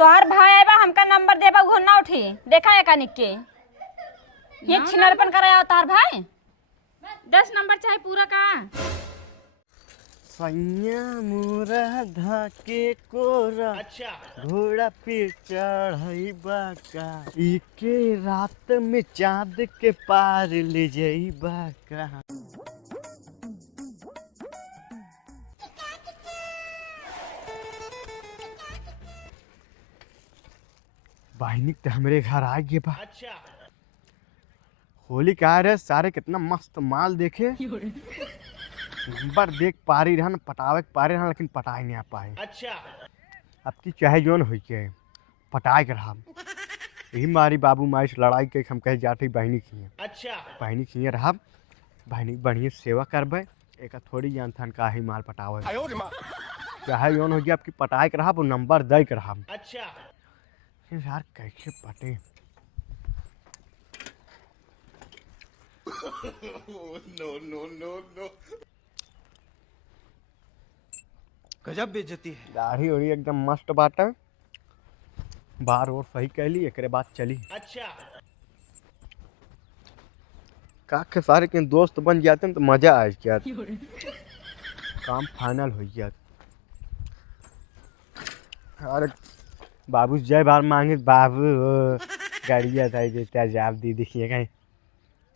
तोहर भाई आएबा हमका नंबर देबा घो ना उठी देखा है कानिक के ये छिनरपन कराया तोहर भाई 10 नंबर चाहे पूरा का सैया मोरा धाके कोरा घोड़ा पे चढ़ई बाका इके रात में चांद के पार ले जाई बाका। बहनी तो हमरे घर आ गए बा। होली का रे सारे कितना मस्त माल देखे नंबर देख पा रही रहन पटावे पा रही रहन लेकिन पटाई नहीं आ पाए। अब की चाहे जोन हो के पटाए कर हम यही मारी बाबू माई से लड़ाई के हम कहे जाते बहनी खिए बहनी खिए रहा बहनी बढ़िया सेवा करबे एक थोड़ी जान थान का ही माल पटावे चाहे जोन हो गया आपकी पटाए कर रहा वो नंबर दे कर हम यार कैसे पटे नो गजब बेइज्जती है। दाढ़ी ओढ़ी एकदम मस्त बात है बार और सही कहली एक बाद चली का के सारे के दोस्त बन जाते हैं तो मजा आ गया काम फाइनल हो गया। अरे बाबू जय बार मांगे बाबू गाड़ी आता है देता जाब दीदी खिए कहीं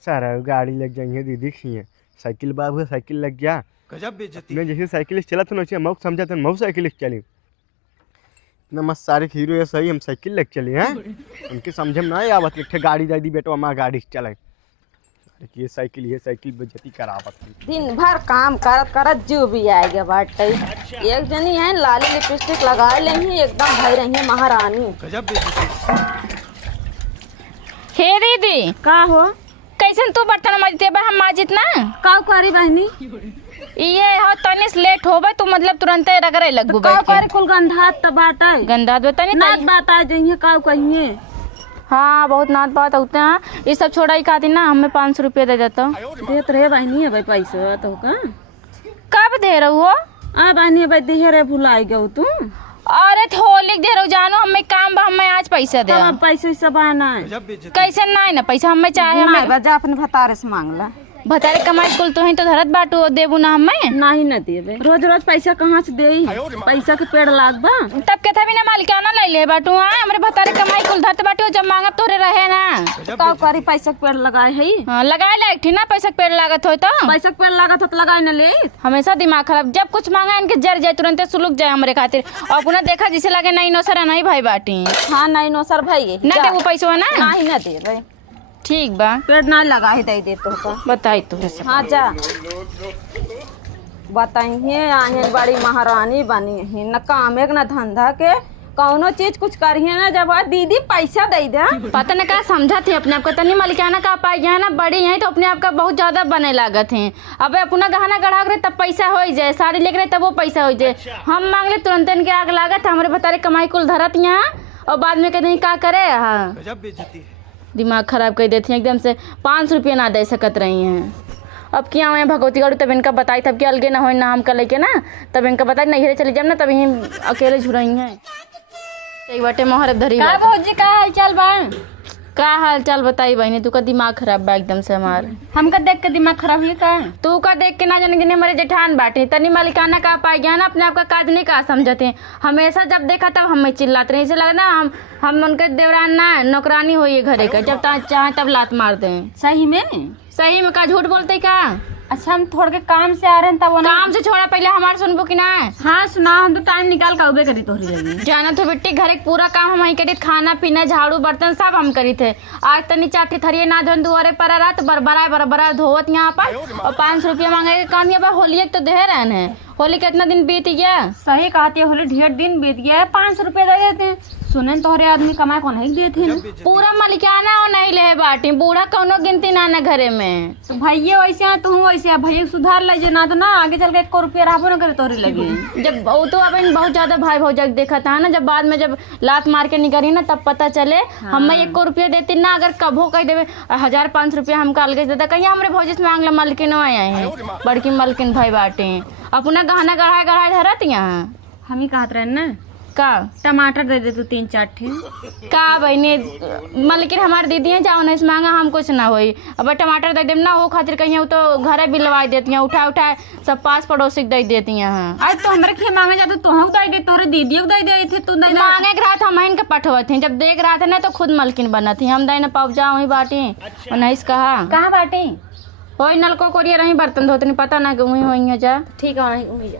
सारा गाड़ी लग जाएंगे दीदी खिए साइकिल बाबू साइकिल लग गया गजब बेइज्जती मैं जैसे साइकिल चला था ना मऊ समझा था मऊ साइकिल चली इतना मस्त सारे हीरो है सही हम साइकिल लेके चले हैं उनके समझ में ना आवत एक गाड़ी दे दी बेटो हमारा गाड़ी चले ये साइकिल बेइज्जती करावत दिन भर काम करत करत जीव भी आएगा बाटे एक जनी है लाली लिपस्टिक लगा लेंगी एकदम भई रही महारानी। गजब बेइज्जती। हे दीदी का हो कैसन तू बर्तन माजते बा हम माजित ना का करी बहनी ये हो तनिस लेट होबे तू मतलब तुरंत रगड़े लगबू का बैठ करी कुल गंधात त बाटे गंदा दो तनी नाच बात आ जइए का कहिए। हाँ बहुत नाच बात होते हैं ये सब छोड़ा ही खाती ना हमें 500 रुपये दे देता देत रहे बहनी है भाई पैसा तो का कब दे रही हो आ बहनी भाई देहरे भुलाई गऊ तू अरे होली दे रही जानो हमें काम बा हमें आज पैसा दे अब पैसा सब आना गजब बेइज्जती। कैसे ना ना पैसा हमें चाहे हमें बजा अपने भतारे से मांगला भतारे कमाई कुल तो ही तो धरत बाटू देबू ना हमें नहीं न देबे रोज रोज पैसा कहाँ से दे पैसा के पेड़ लाग बा तब के था भी ना मालिकाना ले ले बाटू हमरे भतारे कमाई कुल धरत बाटू जब मांगा तोरे रहे ना का करी पैसा के पेड़ लगाए है हाँ लगाए ला एक ना पैसा के पेड़ लागत हो तो पैसा के पेड़ लागत हो तो लगाए न ले हमेशा दिमाग खराब जब कुछ मांगा इनके जर जाए तुरंत सुलुक जाए हमारे खातिर और पुनः देखा जिसे लगे नहीं नो सर नहीं भाई बाटी हाँ नहीं नो सर भाई ना दे वो पैसा ना नहीं न दे ठीक बा पेड़ ना लगा ही दे दे तो बताई तो हाँ जा बताइए आहे बड़ी महारानी बनी है न काम एक न धंधा के कौनो चीज कुछ करिए ना जब दीदी पैसा दे दे पता न क्या समझा थे अपने आप का तनी मालिकाना का पाई गया ना बड़ी है तो अपने आप का बहुत ज्यादा बने लागत है। अब अपना गहना गढ़ा रहे तब पैसा हो जाए साड़ी लेके रहे तब वो पैसा हो जाए हम मांग ले तुरंत इनके आग लागत हमारे बतारे कमाई कुल धरत यहाँ और बाद में कहते क्या करे। हाँ गजब बेइज्जती है। दिमाग खराब कर देती हैं एकदम से 500 रुपये ना दे सकत रही हैं। अब क्या हुए भगवती गढ़ तब इनका बताई तब कि अलगे ना हो ना हम कर लेके ना तब इनका बताई नहीं चली जाए ना तब यहीं अकेले झुरई हैं एक बाटे मोहर धरी का भौजी का हाल चाल बा का हाल चाल बताई बहनी तू का दिमाग खराब बा एकदम से हमार हमका देख के दिमाग खराब हुई का तू का देख के ना जाने कि हमारे जेठान बाटे तनी मालिकाना का पाई गया ना अपने आप का काज नहीं का समझते हमेशा जब देखा तब हमें चिल्लाते रहे इसे लगता हम उनके देवरान ना नौकरानी हो ये घरे का जब चाहे तब लात मारते हैं। सही में का झूठ बोलते का अच्छा हम थोड़ के काम से आ रहे हैं तब काम से छोड़ा पहले हमारे सुनबो कि ना हाँ सुना हम तो टाइम निकाल कर उबे करी तोहरी लगी जाना तो बेटी घरे पूरा काम हम ही करी खाना पीना झाड़ू बर्तन सब हम करी थे आज तनी चाटी थरिये ना धोन दुआरे पर रात बरबरा धोवत यहाँ पर और 500 रुपया मांगे के काम ये होली तो दे रहन है होली कितना दिन बीत गया सही कहती है होली ढेर दिन बीत गया है 500 रुपया दे देते हैं सुने तोहरे आदमी कमाए को नहीं देते हैं पूरा मलिकाना और नहीं ले बाटी बूढ़ा कौनो गिनती ना ना घरे में तो भैया वैसे है तू वैसे है भैया सुधार ले ना तो ना आगे चल के 1 रुपया रहबो ना करे तोहरी लगी जब वो तो अब बहुत ज्यादा भाई भौजा देखा था ना जब बाद में जब लात मार के निकली ना तब पता चले हम 1 रुपया देती ना अगर कभो कह देवे 1000-500 रुपया हमको अलगे देता कहीं हमारे भौजी से मांग ला मलकिन आए हैं बड़की मलकिन भाई बाटे अपना गहना गढ़ाए धरत यहाँ हम ही कहत रहे ना का टमाटर दे दे तू 3-4 ठे। का बहनी मलकिन हमारी दीदी है जाओ नहीं मांगा हम कुछ ना होई। अब टमाटर दे देम ना वो खातिर कहीं तो घरे बिलवा देती हैं, उठा उठा सब पास पड़ोसी के दे देती हैं। आज तो हमरे के मांगे जा तो तोहू दे दे, तोरे दीदियों को दे दे थे, तू दे दे। मांगे के रहा था हम इनके पठवत थी, जब देख रहा था ना तो खुद मलकिन बना थी। हम दे ना पाप जाओ वही बाटी और नहीं कहा कहाँ बाटे? वही नलको कोरिया रही बर्तन धोते नहीं पता ना कि वही वही है जा। ठीक है नहीं उम्मीद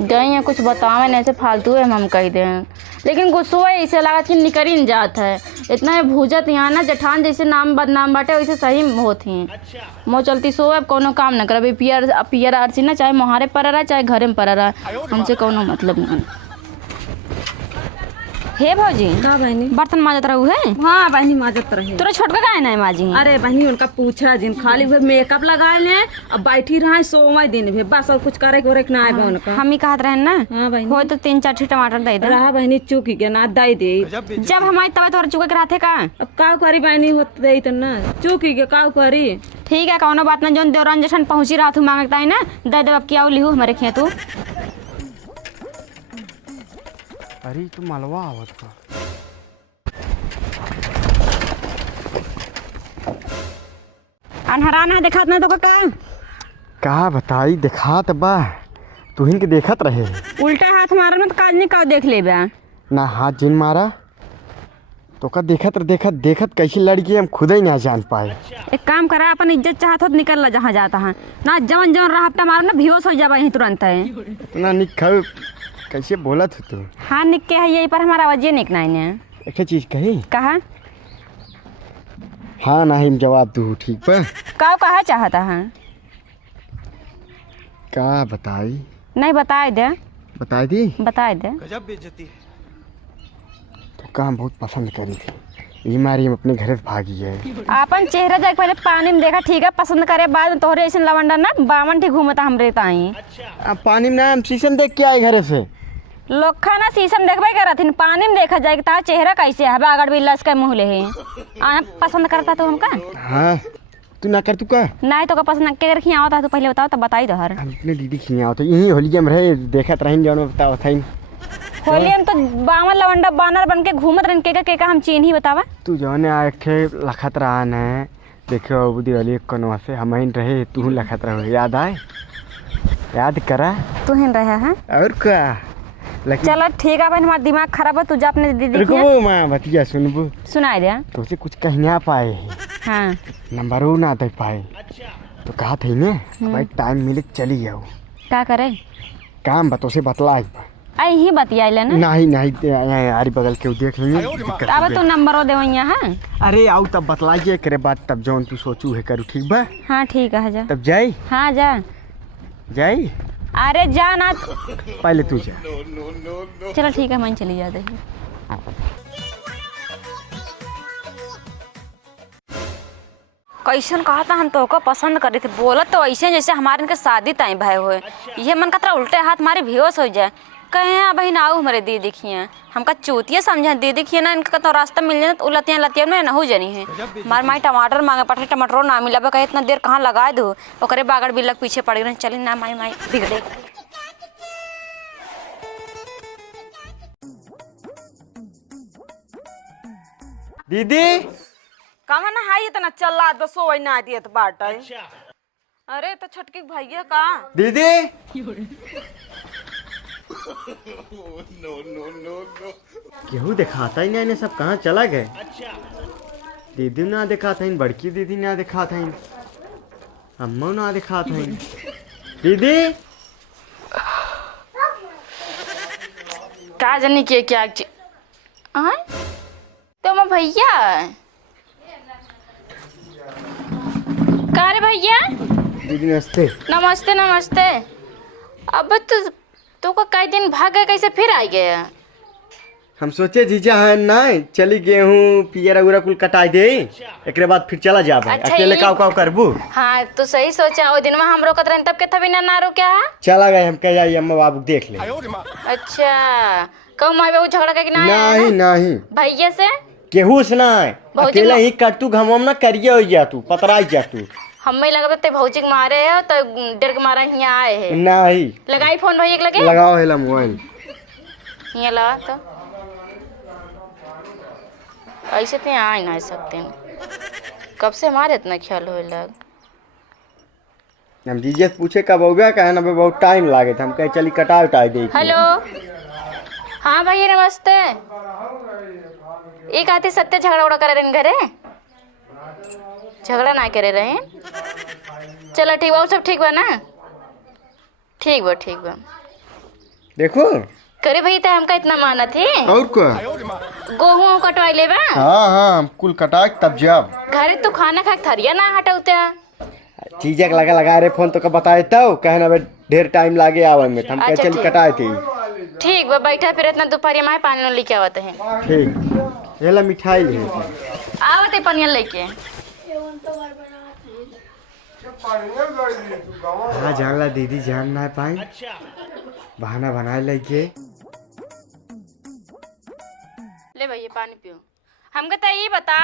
गई हैं कुछ बतावे नहीं, ऐसे फालतू है हम कह दें। लेकिन गुस्सो है इसे लगा कि निकरी न जात है इतना भूजत यहाँ ना जेठान जैसे नाम बदनाम बाटे वैसे सही होती हैं। मो चलती सो अब कोनो काम न करे पियर पियर आरसी ना चाहे मोहारे पर रहा चाहे घरे में पर रहा, हमसे कोनो मतलब नहीं। हे भौजी का बहनी? बर्तन माजत रहू है? हाँ बहनी माजत रहे। तोरा छोटका काहे नहीं माजी? अरे बहनी उनका पूछा जिन खाली वे मेकअप लगाए ले अब बैठी रहा सोमवार दिन भी बस और कुछ करे के ना आए उनका। हम ही कहत रहे ना हाँ बहनी हो तो 3-4 ठे टमाटर दे दे। रहा बहनी चूक के ना दे दे। गजब बेइज्जती जब हमारी तबीयत तोरा चुके के रहते का अब का करी बहनी होत दे तो ना चूक के का करी। ठीक है कौनो बात ना, जोन देवरान जैसन पहुंची रहा तू मांगता है ना दे दे। अब क्या लिहू हमारे खेतू अरे तो मलवा आवत का अनहरा ना दिखात ना तो का बताई दिखात बा तुहिन के देखत रहे उल्टा हाथ मारा ना तो काज नहीं का देख ले बा ना हाथ जिन मारा तो का देखत देखत कैसी लड़की हम खुद ही ना जान पाए। एक काम करा अपन इज्जत चाहत हो तो निकल ला जहाँ जाता है ना। जवन जवन रहा हफ्ता मारो ना बेहोश हो जाबा यहीं तुरंत है। इतना निक कैसे बोलत हो तू? हाँ निक के है यही पर हमारा आवाज निक नहीं है। एक चीज कही कहा हाँ ना ही जवाब दू ठीक बा। का कहा चाहता है? का बताई? नहीं बताए दे बताई दी बताए दे। गजब बेइज्जती है। तो काम बहुत पसंद करी थी ये मारी हम अपने घर से भागी है। अपन चेहरा जाके पहले पानी में देखा ठीक है पसंद करे बाद में तोहरे ऐसे लवंडा ना बावन ठीक घूमता हमरे ताई। अब पानी में ना हम शीशम देख के आए घर से। लोखा ना शीशम देखबे करत पानी में देखा जाए तार चेहरा कैसे है बागड़ बिल्ला के मुँह ले है पसंद करता तो हमका। हाँ तू ना कर तू का नहीं तो का पसंद के रखी आवता तो पहले बताओ तब बताई दो हर। हम अपने दीदी खिया तो यही होली में रहे देखत रही जौन बताओ था होली हम तो बावन लवंडा बानर बन के घूमत रहन के हम चीन ही बतावा। तू जौन आखे लखत रहा न देखो बुद्धि वाली कनवा से हम ही रहे तू लखत रहो याद आए याद करा तू हिन रहा है और का लेकिन चलो ठीक है भाई हमारा दिमाग खराब है तू जा अपने दीदी रुको माँ बतिया सुनबू सुनाई दे। तो से कुछ कह ना पाए हाँ नंबर ना दे पाए तो कहा थे ने भाई टाइम मिले चली जाओ क्या करे काम बतो से बतला आई ही बतिया ले ना नहीं यारी बगल के देख लेंगे अब तू नंबर दे हाँ। अरे आओ तब बतलाइए करे बात तब जौन तू सोचू है करू ठीक बा। हाँ ठीक है जा तब जाई हाँ जा जाई अरे जा ना पहले तू जा। चलो ठीक है मन चली जाते कैसन कहा था हम तो को पसंद करे थे बोलत तो ऐसे जैसे हमारे इनके शादी तय भय हुए ये मन का उल्टे हाथ मारे बेहोश हो जाए कहे बहन आओ हमारे दी देखिए हमका चूतिया समझे दी देखिए ना इनका तो रास्ता मिल जाए तो लतिया लतिया में ना हो जानी है। मार माई टमाटर मांगे पटे टमाटरों ना मिला कहे इतना देर कहाँ लगा दो ओकरे बागड़ बिल्लक पीछे पड़ गए चली ना माई माई बिगड़े। दीदी कहा ना हाई इतना चला दो सोई ना दियत बाटे। अरे तो छटकी भैया का दीदी केहू दिखाता ही नहीं सब कहाँ चला गए। दीदी ना दिखा था बड़की दीदी ना दिखा था अम्मा ना दिखा था दीदी का जानी के क्या तो मैं भैया का रे भैया दीदी नमस्ते। नमस्ते नमस्ते। अब तो का कई दिन भाग गए कैसे फिर आ गया? हम सोचे जीजा है ना चली गेहूँ पियर उरा कुल कटाई दे एक बाद फिर चला जाब अच्छा, अकेले काव काव करबू। हाँ तो सही सोचा वो दिन में हम रोकत रहे तब के तभी ना रुका चला गए हम कह जाइए अम्मा बाबू देख ले। अच्छा कहूँ माई बाबू झगड़ा करके ना नहीं नहीं भैया से केहू से ना अकेले ही कर तू घमम ना करिए हो जा तू पतराई जा तू हमें लगा ते भौजी के मारे है तो डेढ़ के मारा यहाँ आए है नहीं लगाई फोन भैया के लगे लगाओ हेला मोबाइल यहाँ ला तो ऐसे तो आ ही नहीं सकते कब से हमारे इतना ख्याल हो लग हम जीजे से पूछे कब होगा, कहे ना बहुत टाइम लागे था, हम कहे चली कटा उटा दे। हेलो हाँ भैया नमस्ते। एक आते सत्य झगड़ा उड़ा करे घरे, झगड़ा ना करे रहे। चलो ठीक बा, वो सब ठीक बा ना? ठीक बा। देखो करे भैया तो हमका इतना माना थी और क्या, गेहूँ कटवा ले बा। हाँ हम कुल कटा तब जब घरे तू खाना खा के थरिया ना हटाउते। चीजक लगा रहे फोन तो कब बताए तब, कहना बे ढेर टाइम लागे आवे में, हम कहे अच्छा, चली कटाए थी। ठीक बा, बैठा फिर इतना दोपहर में पानी लेके आवत है। ठीक ये ला मिठाई है, आवत है पानी लेके। हाँ जानला दीदी जान ना पाई, बहाना बनाए लेके। ले भैया पानी पियो। हमके तो ये बता,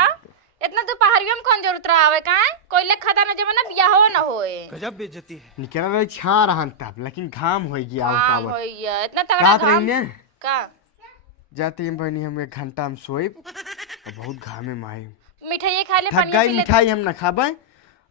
इतना दोपहरियों में कौन जरूरत रहा है? कहाँ कोयले खदा न जमा ना बियाह हो ना होए। गजब बेइज्जती है। निकल रहे छा रहा तब, लेकिन घाम हो गया काम आवत हो गया इतना तगड़ा घाम का। जाते हम बहनी, हम 1 घंटा हम सोएब और बहुत घामे माई मिठाई खा ले, थक पानी गई, पी ले। मिठाई हम ना खाबे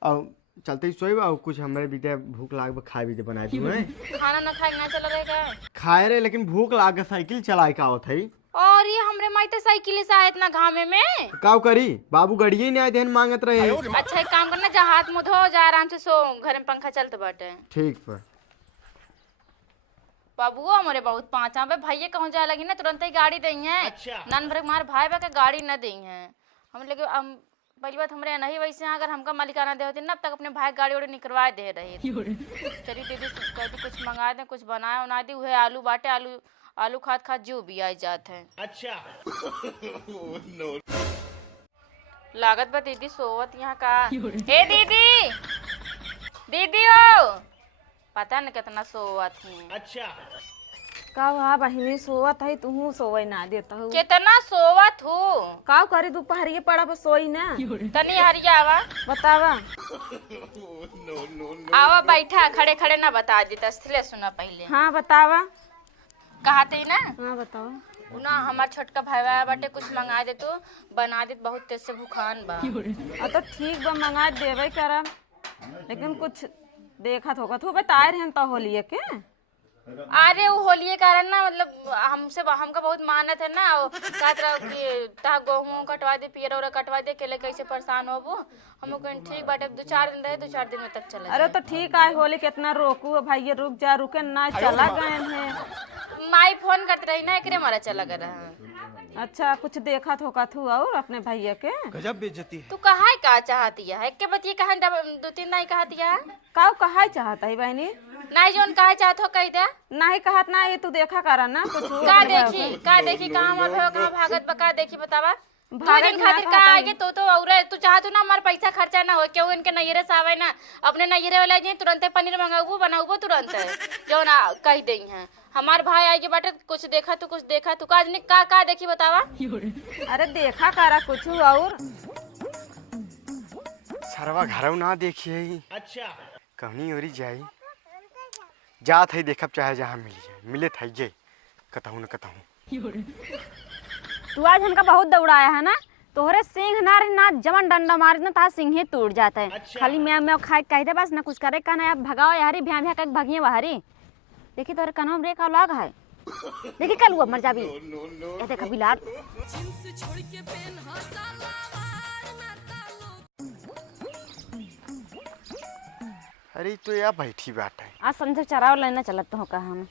और चलते ही सोएब, और कुछ हमारे बीते भूख लाग खाए भी बनाए दिए खाना ना खाए ना चला रहेगा। खाए रहे, लेकिन भूख लाग साइकिल चलाए का आवत है। और ये हमरे माई तो साइकिल से आए इतना घामे में। काव करी, बाबू गड़िए ही नहीं आए थे, मांगत रहे। अच्छा एक काम करना, जा हाथ मुंह धो, जा आराम से सो, घर में पंखा चलते बाटे। ठीक पर बाबू हमारे बहुत पाँचा बे भैया कहूँ जाए लगी ना तुरंत ही गाड़ी दी है। नन भर मार भाई बा के गाड़ी न दी है। हम लेकिन पहली बात हमारे नहीं वैसे, अगर हमका मालिकाना दे होती ना, अब तक अपने भाई गाड़ी उड़ी निकलवा दे रही। चली दीदी कहती कुछ मंगा दे, कुछ बनाए उना दी। वह आलू बाटे, आलू खाद जो भी आ जाते हैं। अच्छा लागत बा दीदी सोवत यहाँ का। हे दीदी हो, पता न कितना सोवत है। अच्छा का वहाँ बहिनी सोवत है, तू सोवे ना देता हूँ। कितना सोवत हो? का करी दोपहरिए पड़ा पर सोई ना। तनी हरिया आवा बतावा। आवा बैठा, खड़े खड़े ना बता दी, तसले सुना पहले। हाँ बतावा। कहा थे ना? हाँ बतावा। ना हमार छोटका भाई बाटे, कुछ मंगा दे तो बना दे, बहुत तेज से भूखान बा। तो ठीक बा, मंगा देवे करम, लेकिन कुछ देखा होगा तू बताए रहन तो होलिए के। अरे वो होलिये कारण ना, मतलब हमका बहुत मानत है ना। कहत रहो कि ता गेहूँ कटवा दे, पियर और कटवा दे, केले कैसे परेशान होबू। हम ठीक बाटे, 2-4 दिन रहे, 2-4 दिन में तक चला। अरे तो ठीक आए होली कितना रोकू भाई, रुक जा, रुके ना, चला गए हैं। माई फोन करते रही ना, एकरे मारा चला गया रहा। अच्छा कुछ देखा होगा तू और अपने भैया के। गजब बेइज्जती है। तू कहा का चाहती है के बतिए, कहा 2-3 नहीं कहती है। का कहा चाहता है बहनी? नहीं जोन कहा चाहत हो कह दे। नहीं कहत ना, ये तू देखा करा ना कुछ। का देखी कहाँ हमार भयो कहाँ भागत बा, का देखी बतावा। 2 दिन खातिर का आगे तो और तू चाहत ना हमार पैसा खर्चा ना हो, क्यों इनके नैयरे से आवे ना, अपने नैयरे वाला जी तुरंत पनीर मंगाऊ बनाऊ तुरंत जो ना कह दे हैं। हमार भाई आगे बाटे, कुछ देखा तू का देखी बतावा। अरे देखा करा कुछ और। सरवा घरव ना देखिए। अच्छा कहनी ओरी जाई जात है, देखब चाहे जहाँ मिले था ये कतहूँ न कतहूँ। तू आज हमका बहुत दौड़ाया है ना, तोहरे सिंह ना रही ना, जमन डंडा मारे ना तार सिंह ही टूट जाता है। खाली मैं खाए कहते बस ना, कुछ करे का ना, भगाओ यारी भ्या भ्या कर भगिए बाहरी। देखी तोरे कन्हा में रेखा लाग है, देखी कल हुआ मर जाबी। देखा बिलाट अरे तो या बैठी बात है। आज समझ चराव लेना चलत हो कहा हम।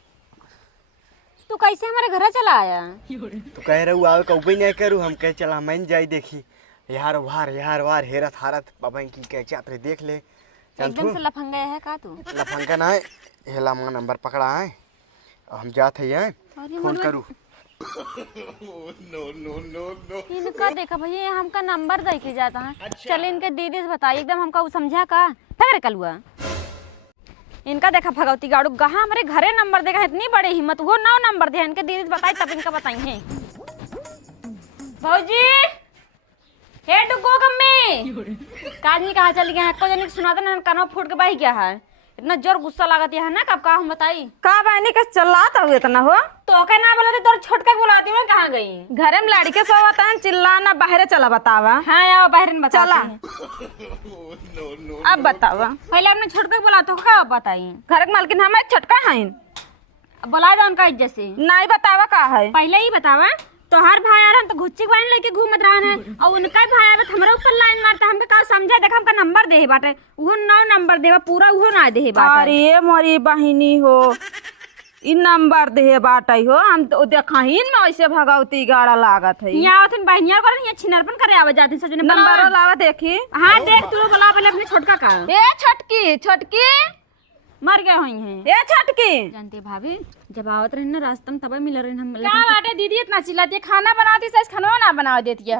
तू कैसे हमारे घर चला आया? तो कह रहा हूँ आवे कभी नहीं करूँ, हम कह चला मैं जाई देखी यार वार हेरत हारत बाबा की कह चापरे देख ले। एकदम से लफंगा है का तू? लफंगा ना है, हेला मंगा नंबर पकड़ा है और हम जाते हैं, फोन करूँ। इनका देखा भैया, हमका नंबर दे के जाता है। चल इनके दीदी से बताइए, एकदम हमका समझा का फकर कल हुआ। इनका देखा भगवती गाड़ू कहाँ हमारे घरे नंबर देगा, इतनी बड़ी हिम्मत, वो 9 नंबर दे इनके दीदी से बताई, तब इनका बताइए। भौजी हे डुगो गम्मे काज नहीं कहा चल गया है, को जन सुनाता ना, कानों फूट के बह गया है। इतना जोर गुस्सा लागत है ना, कब का हम बताई का बहनी का चिल्लाता हुए इतना हो? तो के ना बोला तोर छोटका के बुलाती हूँ, कहाँ गई? घरे में लड़के सब होता है, चिल्लाना बाहर चला बतावा। हाँ आओ बाहर में बता। चला अब बतावा। पहले अपने छोटका के बुलाते हो, का बताई? घर के मालकिन हम छटका है, बुला दो उनका इज्जत से। नहीं बतावा का है। पहले ही बतावा। तोहार भाई आ रहा तो घुच्ची के बाइन लेके घूमत रहा है, और उनका भाई आ रहा हमारे ऊपर लाइन मारता। हमके का समझा, देखा हमका नंबर दे बाटे, वो 9 नंबर देवा पूरा, वो ना दे बाटे। अरे मोरी बहिनी हो, इ नंबर दे बाटे हो, हम तो देखा ही में ऐसे भगवती गाड़ा लागत है। यहाँ आवत बहनिया कर यहाँ छिनरपन करे आवे जाती सजने नंबर लावा देखी। हाँ देख तू बुला पहले अपने छोटका का। ए छटकी छटकी मर गए हुई हैं। ए छटकी जानते भाभी, जब आवत रहे ना रास्ते में तबे मिल रहे हम। क्या बाटे दीदी इतना चिल्लाती है? खाना बनाती सच खाना ना बना देती है।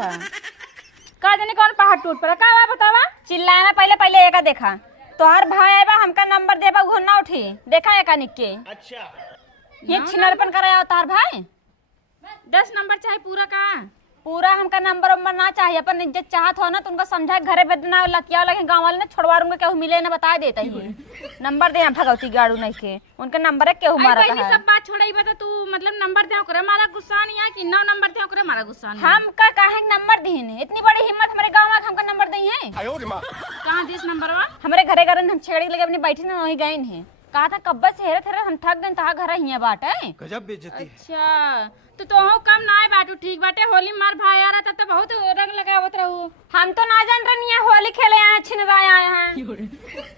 का जाने कौन पहाड़ टूट पड़ा? का बतावा? चिल्लाना पहले पहले एका देखा। तोहार भाई आएबा हमका नंबर देबा, वो ना उठी। देखा एका निक के। अच्छा ये छिनरपन करे आओ तार भाई। 10 नंबर चाहिए पूरा का? पूरा हमका नंबर उम्बर ना चाहिए, अपन इज्जत चाहत हो ना तो उनका समझा घरे बेदना लतिया लगे गांव वाले ने छोड़वा दूंगा, केहू मिले ना बता देता ही। नंबर दे भगवती गाड़ू नहीं के, उनका नंबर है केहू मारा पहले सब बात छोड़ाई बता तू, मतलब नंबर दे ओकरे मारा गुस्सा नहीं है कि 9 नंबर दे ओकरे मारा गुस्सा नहीं? हमका काहे नंबर दीन? इतनी बड़ी हिम्मत हमारे गांव में हमका नंबर दी है? कहां दिस नंबरवा? हमारे घरे घरे हम छेड़ी लगे अपनी बैठी ना वही गए हैं। कहा था कब्बत से हेरे थे हम थक गए, तहा घर हिया बाटे। गजब बेइज्जती है। अच्छा तो कम ना आए बाटू, ठीक बाटे। होली मार भाई आ रहा था तो बहुत रंग लगावत रहू। हम तो ना जान रही है होली खेले आए छिनराए आए हैं।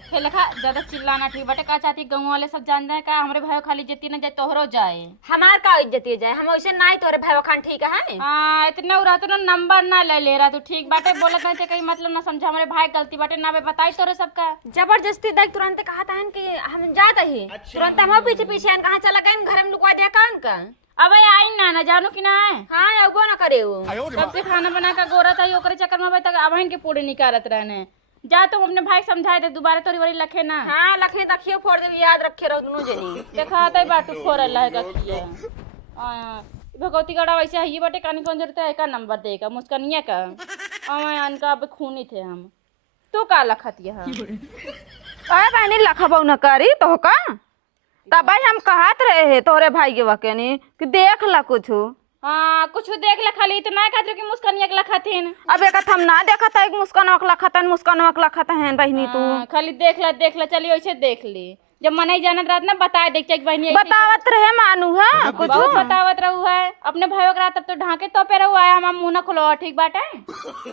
फिर लिखा ज्यादा चिल्लाना ठीक बाटे। का चाहती गाँव वाले सब जान जाए का हमारे भाई खाली जेती ना जाए तोहरो जाए? हमार का इज्जत जाए, हम वैसे ना ही तोरे भाई खान ठीक है। हाँ इतना उड़ा तो नंबर ना ले रहा तू, ठीक बाटे। बोलत नहीं थे कहीं मतलब ना समझा, हमारे भाई गलती बाटे ना बताई तोरे सबका। जबरदस्ती देख तुरंत कहा था कि हम जाते ही तुरंत हम पीछे पीछे कहा चला गए घर में लुकवा दिया कान का। अब आई ना जानू कि ना है। हाँ अब ना करे वो सबसे खाना बना का गोरा था ओकरे चक्कर में तक अब के पूरे निकारत रहने। जा तुम अपने भाई समझाए दे दोबारा तोरी बड़ी लखे ना। हाँ लखे तखियो फोड़ दे, याद रखे रहो दोनों जनी। देखा आता बाटू फोड़ अल्लाह का किया। भगवती गड़ा वैसे है ये बाटे कानी कौन जरूरत है का नंबर देगा मुस्कानिया का। अनका अब खूनी थे हम। तू का लखतिया है? अरे बहनी लखबौ न करी तो का तब भाई हम कहत रहे है तोरे भाई के वकनी कि देख ला कुछ। हाँ कुछ देख ले खाली इतना खातिर कि मुस्कानिया के लखतिन। अब एक हम ना देखा था एक मुस्कान लखतन मुस्कान लखत है बहनी तू। खाली देख ला चलिए वैसे देख ली। जब मन ही जानत रात ना बताए देख चेक बहनी बतावत रहे मानू है कुछ बहुत बतावत रहू है अपने भाइयों के तब तो ढाके तो पे रहू आया हम मुंह ना खुलवा ठीक बाटे।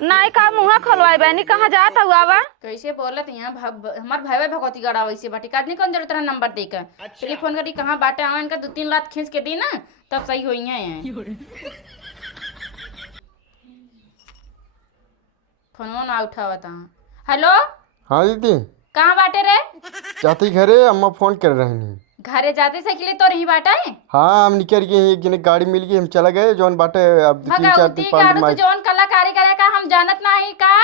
नहीं का मुँह खोलवाई बहनी कहाँ जात हुआ बा? कैसे बोलत यहाँ हमार भाई भगवती गड़ा वैसे बाटे काटने कौन जरूरत है नंबर देकर। टेलीफोन करी कहाँ बाटे आवा इनका 2-3 रात खींच के दी ना तब सही हुई है। फोन ना उठावा था। हेलो हाँ दीदी कहाँ बाटे रे? जाती घरे अम्मा फोन कर रहे हैं। घरे जाते से के लिए तो नहीं बाटा है? हाँ हम निकल गए, एक जने गाड़ी मिल गई, हम चला गए जौन बाटे। अब 3-4 दिन गाड़ू तो जौन कलाकारी करे का हम जानत नहीं का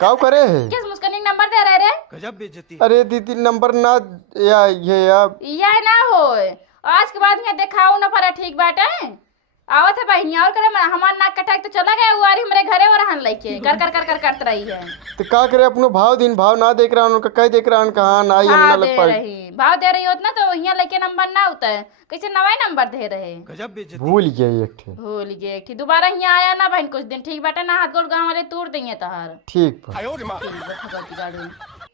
काव करे है? किस मुस्कानिंग नंबर दे रहे रे? गजब बेइज्जती है। अरे दीदी नंबर ना या ये या यह ना होए आज के बाद यहाँ दिखाओ ना पड़ा ठीक बाटे। आवत है बहनी और करे हमार नाक कटाक तो चला गया वो हमारे घरे और रहन लेके कर करत रही है। तो का करे अपनो भाव दिन भाव ना देख रहा उनका कह देख रहा कहाँ ना हम ना लग पाए। भाव दे रही होत ना तो यहाँ लेके नंबर ना होता है कैसे नवा नंबर दे रहे। गजब बेइज्जती। भूल गए एक ठे। भूल गए कि दोबारा यहाँ आया ना बहन कुछ दिन ठीक बाटे ना हाथ गोड़ गाँव वाले तोड़ देंगे तहार। ठीक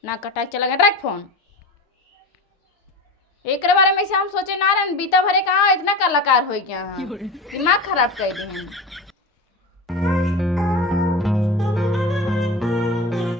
ना कटाक चला गया रख फोन। एक बारे में से हम सोचे ना रहे बीता भरे कहाँ इतना कलाकार हो गया दिमाग खराब कर दिए।